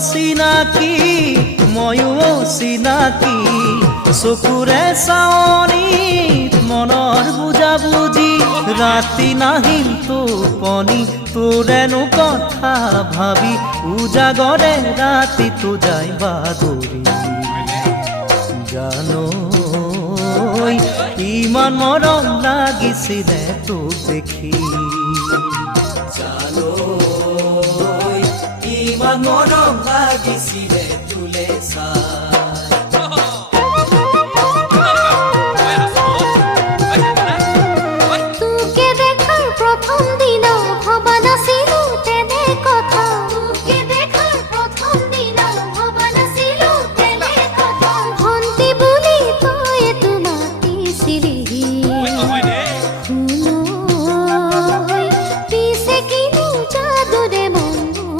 চিনাকি ময়ো চিনাকি চকুৰে চাৱনিত মনৰ বুজাবুজি ৰাতি নাহিল টোপনি তোৰেনো কথা ভাবি উজাগৰে ৰাতিটো যায় বাগৰি জানো ইমান মৰম লাগিছিলে তোক দেখি জানো ইমান মৰম লাগিছিলে তোলে চাই